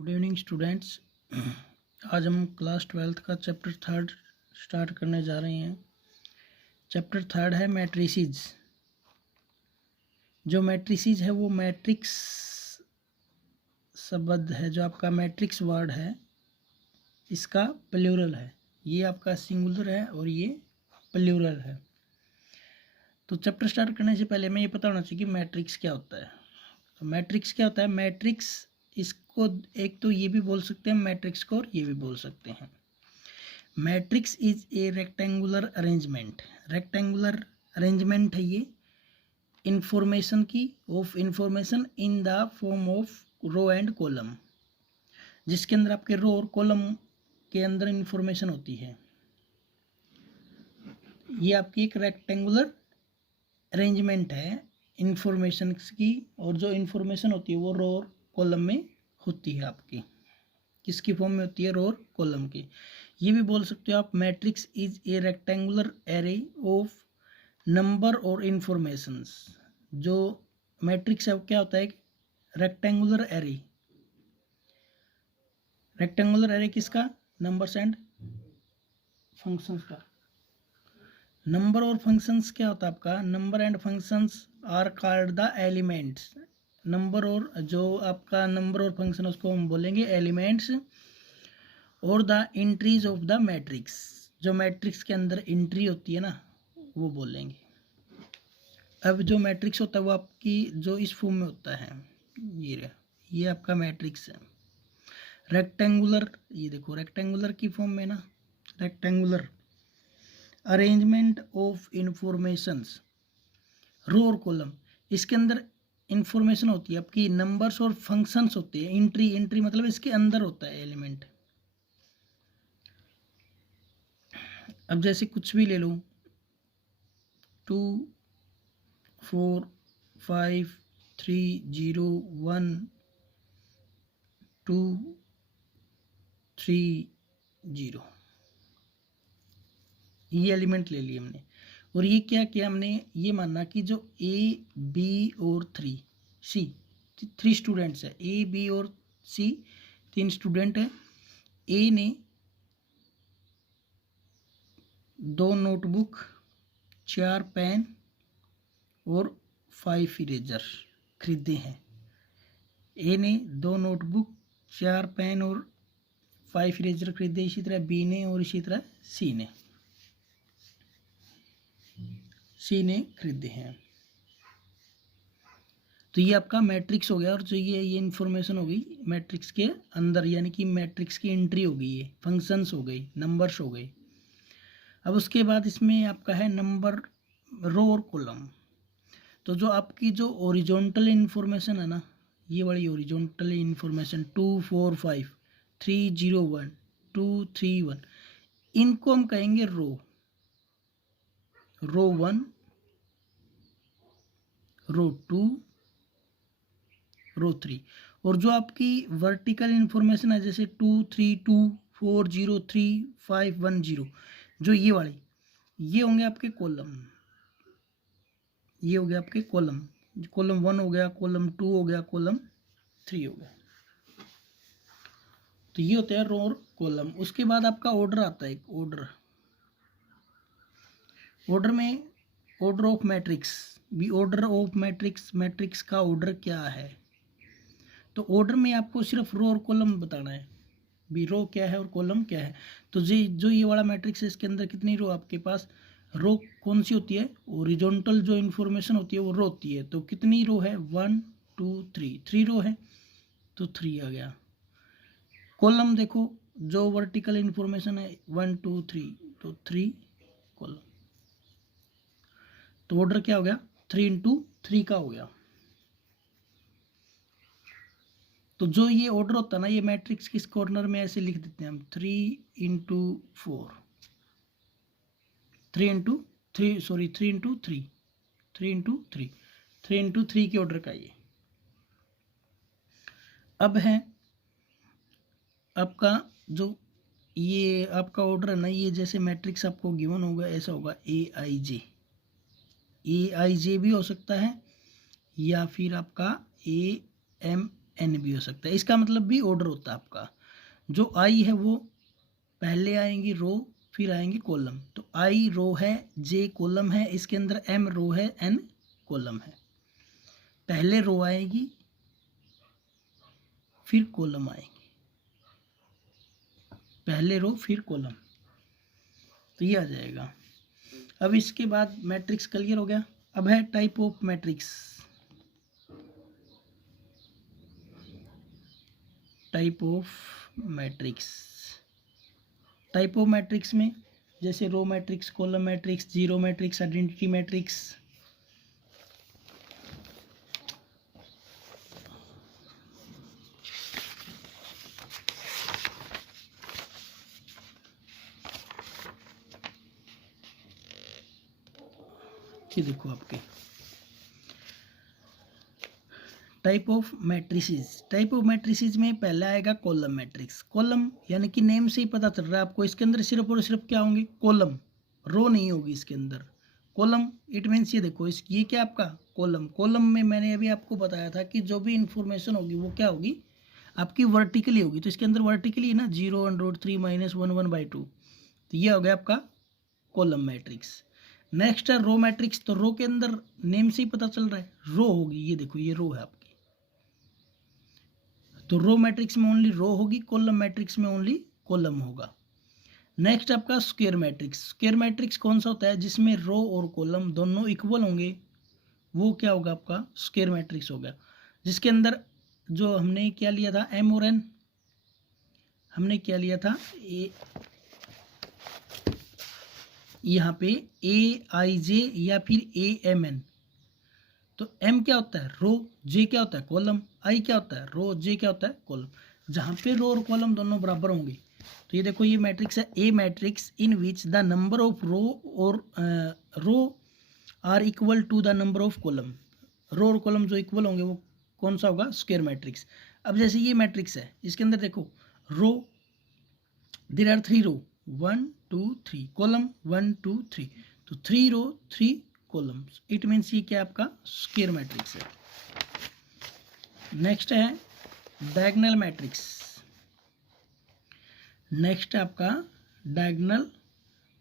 Good evening students. आज हम class 12th का चैप्टर 3 स्टार्ट करने जा रहे हैं। चैप्टर 3 है मैट्रिसेस। जो मैट्रिसेस है वो मैट्रिक्स शब्द है, जो आपका मैट्रिक्स वर्ड है इसका प्लूरल है। ये आपका सिंगुलर है और ये प्लूरल है। तो चैप्टर स्टार्ट करने से पहले मैं ये पता होना चाहिए कि मैट्रिक्स क्या होता है। तो मैट्रिक्स क्या होता है? मैट्रिक्स इसको एक तो ये भी बोल सकते हैं मैट्रिक्स को, और ये भी बोल सकते हैं। Matrix is a rectangular arrangement. Rectangular arrangement है ये इंफॉर्मेशन की, of information in the form of row and column, जिसके अंदर आपके रो और कॉलम के अंदर इंफॉर्मेशन होती है। ये आपकी एक रेक्टेंगुलर अरेंजमेंट है इंफॉर्मेशन की, और जो इंफॉर्मेशन होती है वो रो और कॉलम में होती है। आपकी किसकी फॉर्म में होती है? रो और कॉलम की। ये भी बोल सकते हो आप matrix is a rectangular array of number और इंफॉर्मेशंस। जो मैट्रिक्स है वो क्या होता है? Rectangular array. रेक्टेंगुलर एरे किसका? नंबर्स एंड फंक्शंस का। नंबर और फंक्शंस क्या होता है आपका? Number and functions are called the elements. Number और जो आपका नंबर और फंक्शन उसको हम बोलेंगे एलिमेंट्स, और the entries of the matrix. जो मैट्रिक्स के अंदर एंट्री होती है ना, वो बोलेंगे। अब जो मैट्रिक्स होता है वो आपकी जो इस फॉर्म में होता है, ये आपका मैट्रिक्स है रेक्टेंगुलर। ये देखो रेक्टेंगुलर की फॉर्म में ना, रेक्टेंगुलर अरेंजमेंट ऑफ इंफॉर्मेशंस, रो और कॉलम। इसके अंदर इंफॉर्मेशन होती है आपकी, नंबर्स और फंक्शंस होते हैं। एंट्री मतलब इसके अंदर होता है एलिमेंट। अब जैसे कुछ भी ले लो, 2 4 5 3 0 1 2 3 0, ये एलिमेंट ले लिए हमने। और ये क्या किया हमने? ये माना कि जो ए बी और 3 स्टूडेंट्स है। ए बी और सी 3 स्टूडेंट है। ए ने 2 नोटबुक, 4 पेन और 5 इरेजर खरीदे हैं। ए ने 2 नोटबुक, 4 पेन और 5 इरेजर खरीदे। इसी तरह बी ने, और इसी तरह सी ने खरीदे हैं। तो ये आपका मैट्रिक्स हो गया। और जो ये इंफॉर्मेशन हो गई मैट्रिक्स के अंदर, यानी कि मैट्रिक्स की एंट्री हो गई, ये फंक्शंस हो गई, नंबर्स हो गए। अब उसके बाद इसमें आपका है नंबर, रो और कॉलम। तो जो आपकी जो ओरिजोनटल इंफॉर्मेशन है ना, ये बड़ी ओरिजोनटल इंफॉर्मेशन 2 4 5 3 0 1 2 3 1, इनको हम कहेंगे रो। रो 1, रो 2, रो 3। और जो आपकी वर्टिकल इंफॉर्मेशन है, जैसे 2 3 2 4 0 3 5 1 0, जो ये वाली, ये होंगे आपके कॉलम। ये हो गया आपके कॉलम। कॉलम 1 हो गया, कॉलम 2 हो गया, कॉलम 3 हो गया। तो ये होते हैं रो और कॉलम। उसके बाद आपका ऑर्डर आता है, एक ऑर्डर। ऑर्डर में ऑर्डर ऑफ मैट्रिक्स भी। ऑर्डर ऑफ मैट्रिक्स, मैट्रिक्स का ऑर्डर क्या है? तो ऑर्डर में आपको सिर्फ रो और कॉलम बताना है भी, रो क्या है और कॉलम क्या है। तो जो ये वाला मैट्रिक्स है, इसके अंदर कितनी रो आपके पास? रो कौन सी होती है? ओरिजोनटल जो इन्फॉर्मेशन होती है वो रो होती है। तो कितनी रो है? 1 2 3 रो है, तो 3 आ गया। कॉलम देखो, जो वर्टिकल इन्फॉर्मेशन है 1 2 3, तो 3 कॉलम। तो ऑर्डर क्या हो गया? 3 इंटू 3 का हो गया। तो जो ये ऑर्डर होता है ना, ये मैट्रिक्स किस कॉर्नर में ऐसे लिख देते हैं हम, 3 into 4, 3 into 3 sorry 3 into 3, 3 into 3, 3 into 3 के ऑर्डर का ये। अब है आपका जो ये आपका ऑर्डर है ना, ये जैसे मैट्रिक्स आपको गिवन होगा ऐसा होगा AIJ। AIJ भी हो सकता है, या फिर आपका AMN एन भी हो सकता है। इसका मतलब भी ऑर्डर होता है आपका, जो आई है वो पहले आएंगी रो, फिर आएंगे कॉलम। तो आई रो है, जे कॉलम है, इसके अंदर एम रो है, एन कॉलम है। पहले रो आएगी, फिर कॉलम आएंगी, पहले रो फिर कॉलम, तो ये आ जाएगा। अब इसके बाद मैट्रिक्स क्लियर हो गया। अब है type of matrix. Type of matrix, type of matrix में जैसे row matrix, column matrix, zero matrix, identity matrix. ये देखो आपके type of matrices. Type of matrices में पहला आएगा कॉलम मैट्रिक्स। कॉलम यानी कि नेम से ही पता चल रहा है आपको, इसके अंदर सिर्फ और सिर्फ क्या होंगे, कॉलम, रो नहीं होगी इसके अंदर। कॉलम इट मीन्स ये देखो ये क्या आपका कॉलम। कॉलम में मैंने अभी आपको बताया था कि जो भी इंफॉर्मेशन होगी वो क्या होगी आपकी वर्टिकली होगी। तो इसके अंदर वर्टिकली ना 0√3 - 1 1/2, तो ये हो गया आपका कॉलम मैट्रिक्स। नेक्स्ट है रो मैट्रिक्स। तो रो के अंदर नेम से ही पता चल रहा है रो होगी, ये देखो ये रो है आपकी। तो रो मैट्रिक्स में ओनली रो होगी, कॉलम मैट्रिक्स में ओनली कॉलम होगा। नेक्स्ट आपका स्क्वायर मैट्रिक्स। स्क्वायर मैट्रिक्स कौन सा होता है, जिसमें रो और कॉलम दोनों इक्वल होंगे, वो क्या होगा आपका स्क्वायर मैट्रिक्स होगा। जिसके अंदर जो हमने क्या लिया था एम और एन, हमने क्या लिया था ए, यहाँ पे AIJ या फिर AMN। तो M क्या होता है रो, J क्या होता है कॉलम, I क्या होता है रो, J क्या होता है कॉलम। जहाँ पे रो और कॉलम दोनों बराबर होंगे, तो ये देखो ये मैट्रिक्स है a matrix in which the number of row और row are equal to the number of column. Row और कॉलम जो इक्वल होंगे वो कौन सा होगा स्क्वायर मैट्रिक्स। अब जैसे ये मैट्रिक्स है, इसके अंदर देखो रो देयर आर 3 रो 1 2 3, कॉलम 1 2 3, तो 3 रो 3 कॉलम्स, इट मीन्स ये क्या आपका स्क्वायर मैट्रिक्स है। नेक्स्ट है डायगोनल मैट्रिक्स। नेक्स्ट है आपका डायगोनल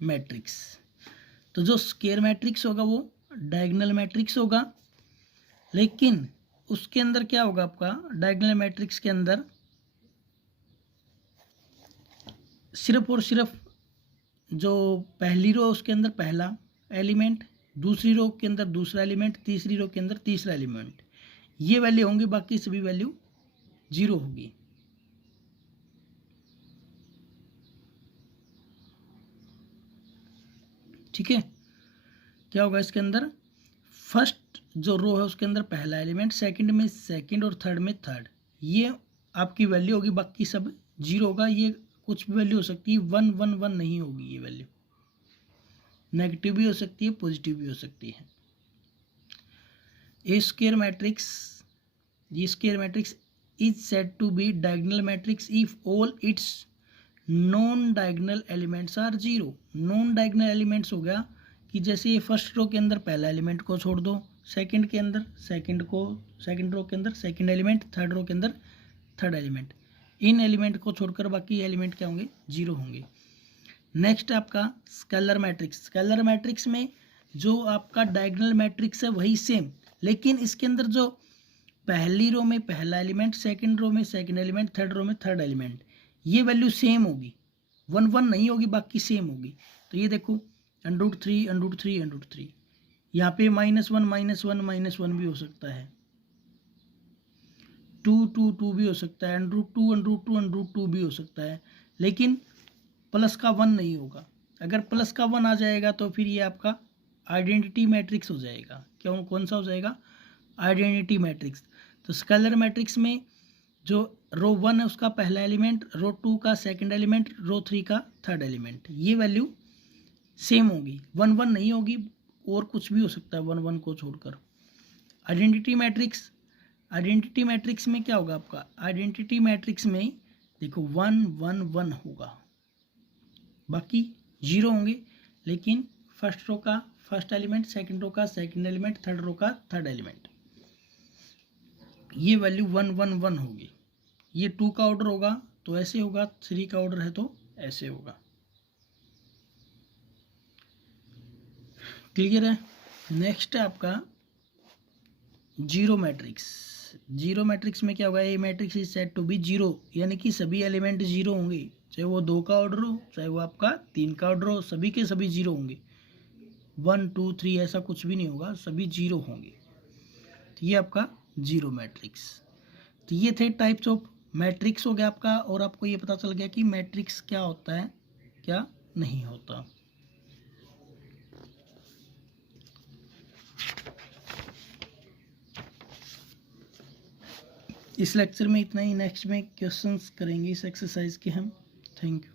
मैट्रिक्स। तो जो स्क्वायर मैट्रिक्स होगा वो डायगोनल मैट्रिक्स होगा, लेकिन उसके अंदर क्या होगा आपका डायगोनल मैट्रिक्स के अंदर सिर्फ और सिर्फ जो पहली रो उसके अंदर पहला एलिमेंट, दूसरी रो के अंदर दूसरा एलिमेंट, तीसरी रो के अंदर तीसरा एलिमेंट, ये वैल्यू होंगी, बाकी सभी वैल्यू 0 होगी। ठीक है, क्या होगा इसके अंदर फर्स्ट जो रो है उसके अंदर पहला एलिमेंट, सेकंड में सेकंड और थर्ड में थर्ड, ये आपकी वैल्यू होगी, बाकी सब 0 होगा। ये कुछ भी वैल्यू हो सकती है, 1 1 1 नहीं होगी, ये वैल्यू नेगेटिव भी हो सकती है, पॉजिटिव भी हो सकती है। ए स्क्वायर मैट्रिक्स, ये square matrix is said to be diagonal matrix if all its non diagonal elements are 0। Non diagonal elements हो गया कि जैसे ये फर्स्ट रो के अंदर पहला एलिमेंट को छोड़ दो, सेकंड के अंदर सेकंड को, सेकंड रो के अंदर सेकंड एलिमेंट, थर्ड रो के अंदर थर्ड एलिमेंट, इन एलिमेंट को छोड़कर बाकी एलिमेंट क्या होंगे 0 होंगे। नेक्स्ट आपका स्केलर मैट्रिक्स। स्केलर मैट्रिक्स में जो आपका डायगोनल मैट्रिक्स है वही सेम, लेकिन इसके अंदर जो पहली रो में पहला एलिमेंट, सेकंड रो में सेकंड एलिमेंट, थर्ड रो में थर्ड एलिमेंट, ये वैल्यू सेम होगी, 1 1 नहीं होगी, बाकी सेम होगी। तो ये देखो √3 √3 √3, यहाँ पे -1 -1 -1 भी हो सकता है, 2 2 2 भी हो सकता है, √2 √2 √2 भी हो सकता है, लेकिन प्लस का 1 नहीं होगा। अगर प्लस का 1 आ जाएगा तो फिर ये आपका आइडेंटिटी मैट्रिक्स हो जाएगा। क्यों, कौन सा हो जाएगा आइडेंटिटी मैट्रिक्स। तो स्केलर मैट्रिक्स में जो रो 1 है उसका पहला एलिमेंट, रो 2 का सेकंड एलिमेंट, रो 3 का थर्ड एलिमेंट, ये वैल्यू सेम होगी, 1 1 नहीं होगी, और कुछ भी हो सकता है 1 1 को छोड़कर। आइडेंटिटी मैट्रिक्स, आइडेंटिटी मैट्रिक्स में क्या होगा आपका आइडेंटिटी मैट्रिक्स में देखो 1 1 1 होगा, बाकी 0 होंगे, लेकिन फर्स्ट रो का फर्स्ट एलिमेंट, सेकंड रो का सेकंड एलिमेंट, थर्ड रो का थर्ड एलिमेंट। ये वैल्यू 1 1 1 होगी। ये 2 का ऑर्डर होगा तो ऐसे होगा, 3 का ऑर्डर है तो ऐसे होगा। क्लियर है। नेक्स्ट है आपका जीरो मैट्रिक्स। जीरो मैट्रिक्स में क्या होगा, a matrix is said to be zero, यानी कि सभी एलिमेंट जीरो होंगे, चाहे वो 2 का ऑर्डर हो चाहे वो आपका 3 का ऑर्डर हो, सभी के सभी जीरो होंगे। 1 2 3 ऐसा कुछ भी नहीं होगा, सभी जीरो होंगे। तो ये आपका जीरो मैट्रिक्स। तो ये थे टाइप्स ऑफ मैट्रिक्स हो गया आपका, और आपको ये पता चल गया कि मैट्रिक्स क्या होता है क्या नहीं होता। इस लेक्चर में इतना ही। नेक्स्ट में क्वेश्चंस करेंगे इस एक्सरसाइज के हम। Thank you.